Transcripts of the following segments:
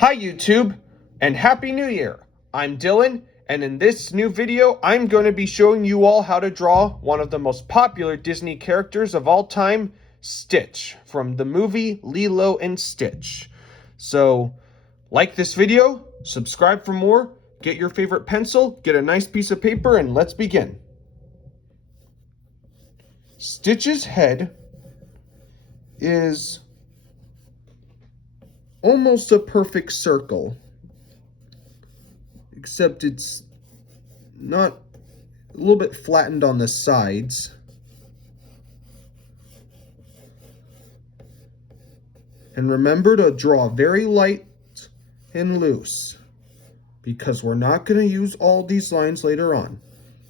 Hi YouTube, and Happy New Year! I'm Dylan, and in this new video, I'm going to be showing you all how to draw one of the most popular Disney characters of all time, Stitch, from the movie Lilo and Stitch. So, like this video, subscribe for more, get your favorite pencil, get a nice piece of paper, and let's begin. Stitch's head is almost a perfect circle, except it's not a little bit flattened on the sides. And remember to draw very light and loose, because we're not going to use all these lines later on.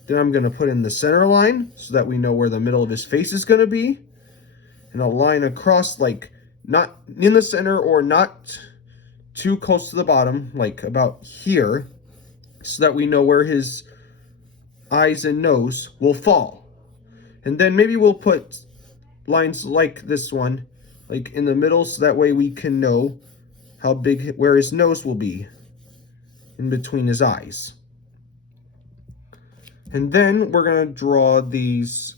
Then I'm going to put in the center line so that we know where the middle of his face is going to be, and a line across, like not in the center or not too close to the bottom, like about here, so that we know where his eyes and nose will fall. And then maybe we'll put lines like this one, like in the middle, so that way we can know how big, where his nose will be in between his eyes. And then we're going to draw these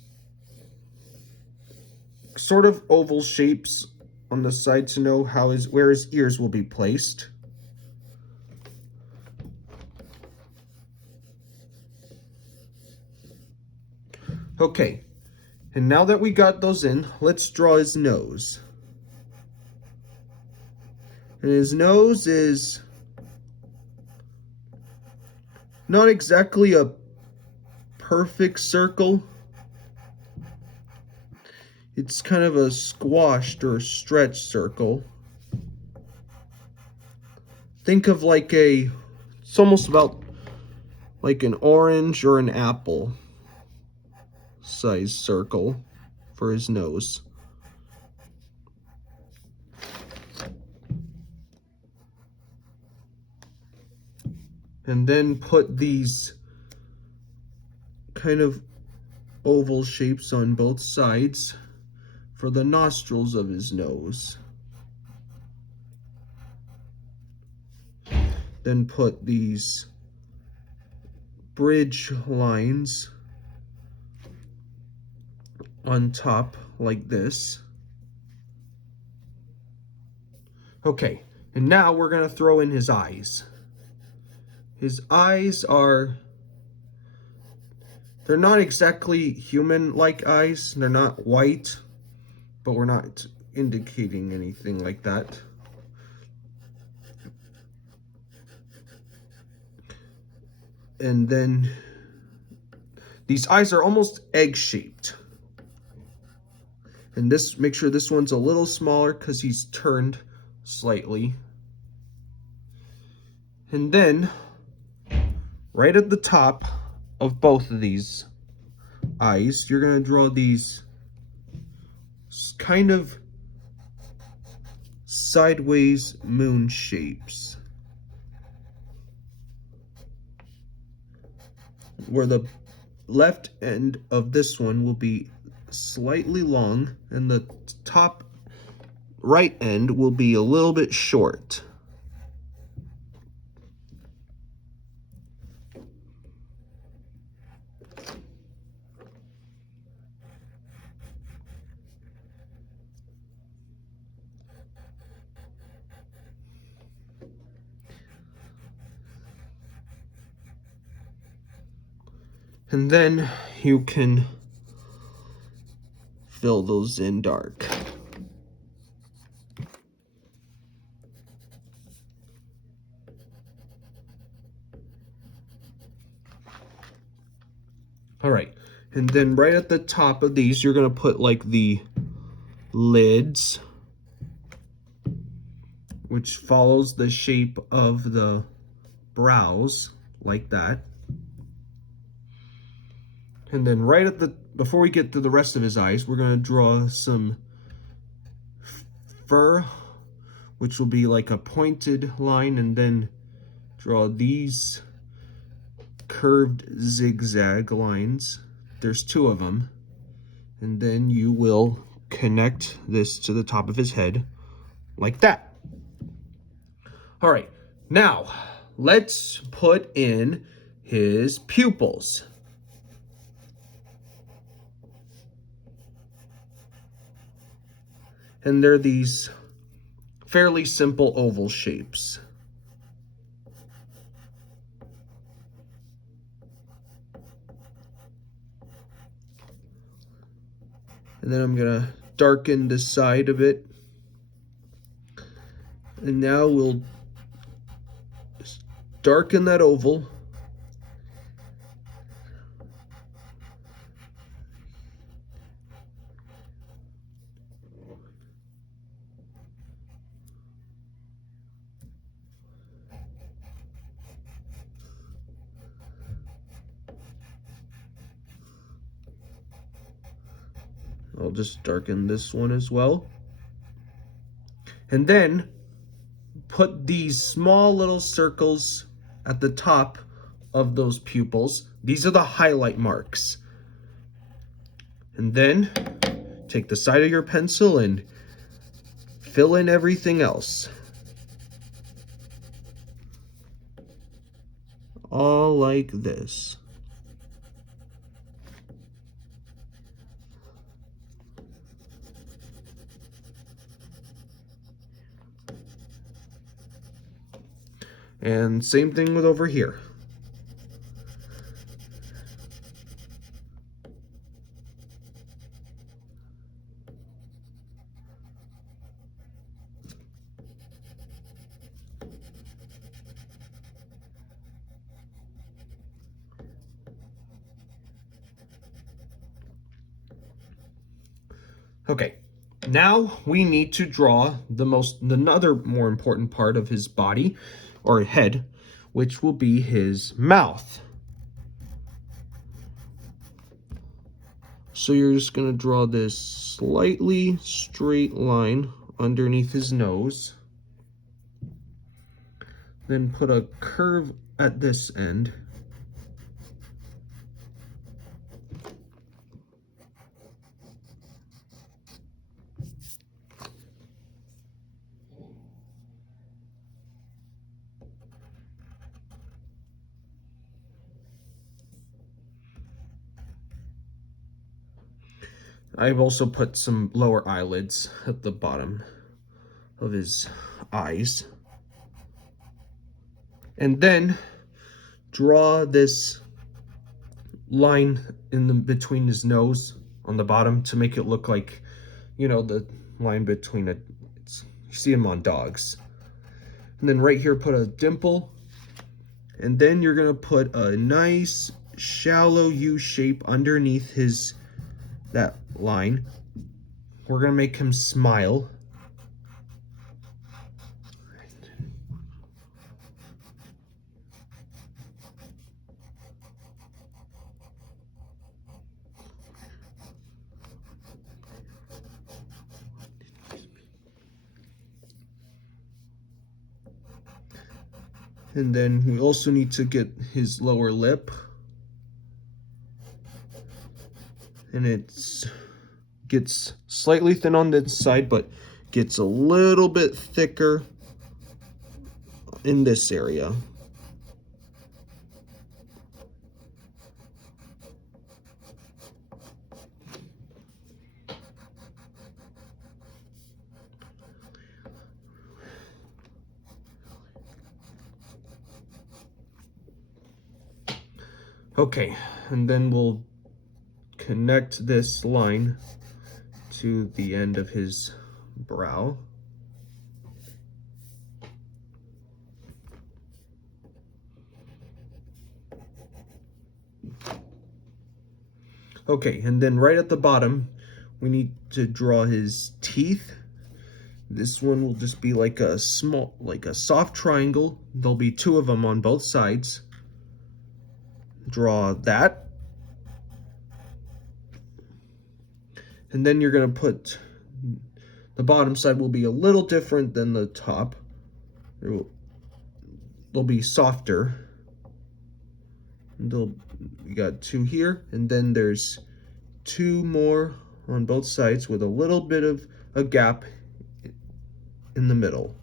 sort of oval shapes on the side to know where his ears will be placed. Okay, and now that we got those in, let's draw his nose. And his nose is not exactly a perfect circle. It's kind of a squashed or stretched circle. Think of it's almost about like an orange or an apple size circle for his nose. And then put these kind of oval shapes on both sides for the nostrils of his nose. Then put these bridge lines on top like this. Okay, and now we're going to throw in his eyes. His eyes they're not exactly human-like eyes. They're not white, but we're not indicating anything like that. And then these eyes are almost egg-shaped. And make sure this one's a little smaller because he's turned slightly. And then, right at the top of both of these eyes, you're going to draw these kind of sideways moon shapes, where the left end of this one will be slightly long and the top right end will be a little bit short. And then you can fill those in dark. All right, and then right at the top of these, you're gonna put like the lids, which follows the shape of the brows, like that. And then right at before we get to the rest of his eyes, we're gonna draw some fur, which will be like a pointed line, and then draw these curved zigzag lines. There's two of them. And then you will connect this to the top of his head like that. All right, now let's put in his pupils. And they're these fairly simple oval shapes. And then I'm gonna darken the side of it. And now we'll darken that oval. I'll just darken this one as well. And then put these small little circles at the top of those pupils. These are the highlight marks. And then take the side of your pencil and fill in everything else. All like this. And same thing with over here. Okay, now we need to draw another more important part of his body or head, which will be his mouth. So you're just gonna draw this slightly straight line underneath his nose. Then put a curve at this end. I've also put some lower eyelids at the bottom of his eyes. And then draw this line between his nose on the bottom to make it look like, you know, the line between you see him on dogs. And then right here, put a dimple. And then you're gonna put a nice shallow U shape underneath that line. We're gonna make him smile. And then we also need to get his lower lip. And it gets slightly thin on this side, but gets a little bit thicker in this area. Okay, and then we'll connect this line to the end of his brow. Okay, and then right at the bottom, we need to draw his teeth. This one will just be like a soft triangle. There'll be two of them on both sides. Draw that. And then you're gonna put, the bottom side will be a little different than the top. They'll be softer. You got two here, and then there's two more on both sides with a little bit of a gap in the middle.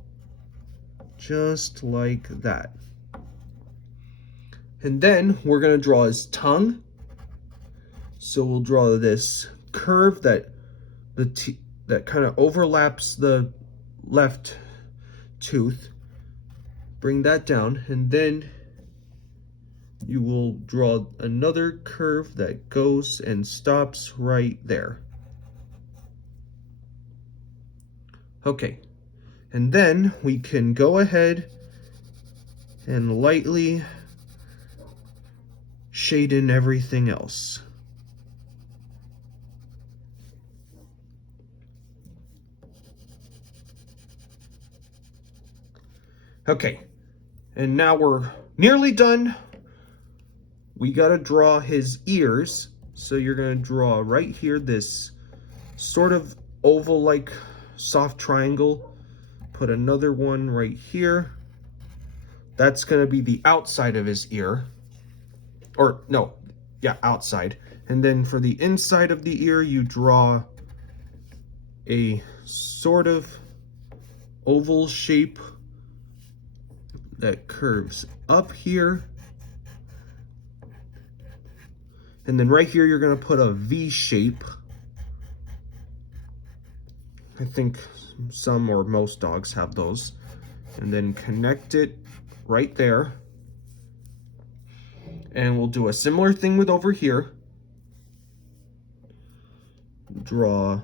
just like that. And then we're going to draw his tongue. So we'll draw this curve that kind of overlaps the left tooth. Bring that down, and then you will draw another curve that goes and stops right there. Okay, and then we can go ahead and lightly shade in everything else. Okay, and now we're nearly done. We gotta draw his ears. So you're gonna draw right here this sort of oval-like soft triangle. Put another one right here. That's gonna be the outside of his ear. Or no, yeah, outside. And then for the inside of the ear, you draw a sort of oval shape that curves up here. And then right here, you're gonna put a V shape. I think some or most dogs have those. And then connect it right there. And we'll do a similar thing with over here. Draw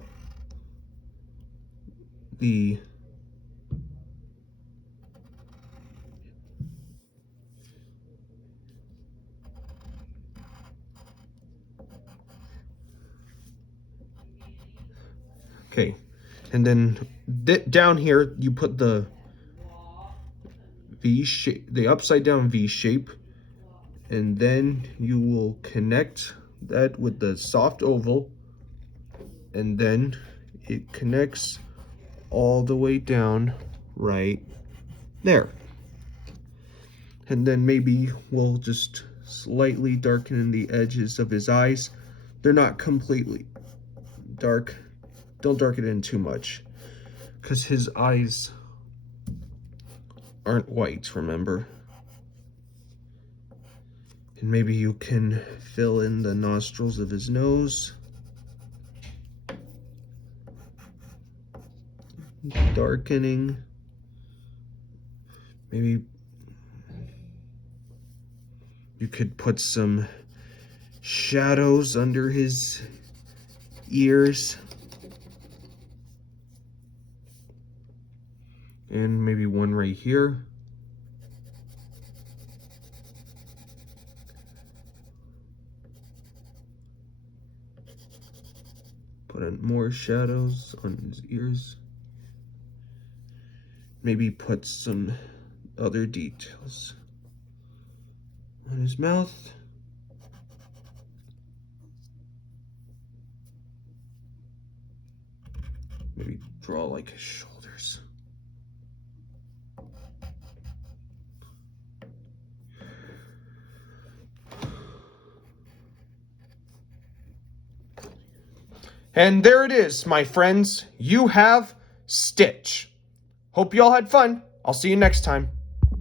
the okay, and then down here you put the V shape, the upside down V shape, and then you will connect that with the soft oval, and then it connects all the way down right there. And then maybe we'll just slightly darken in the edges of his eyes. They're not completely dark. Don't darken it in too much, because his eyes aren't white, remember? And maybe you can fill in the nostrils of his nose. Darkening. Maybe you could put some shadows under his ears. And maybe one right here. Put in more shadows on his ears. Maybe put some other details on his mouth. Maybe draw like his shoulders. And there it is, my friends. You have Stitch. Hope you all had fun. I'll see you next time.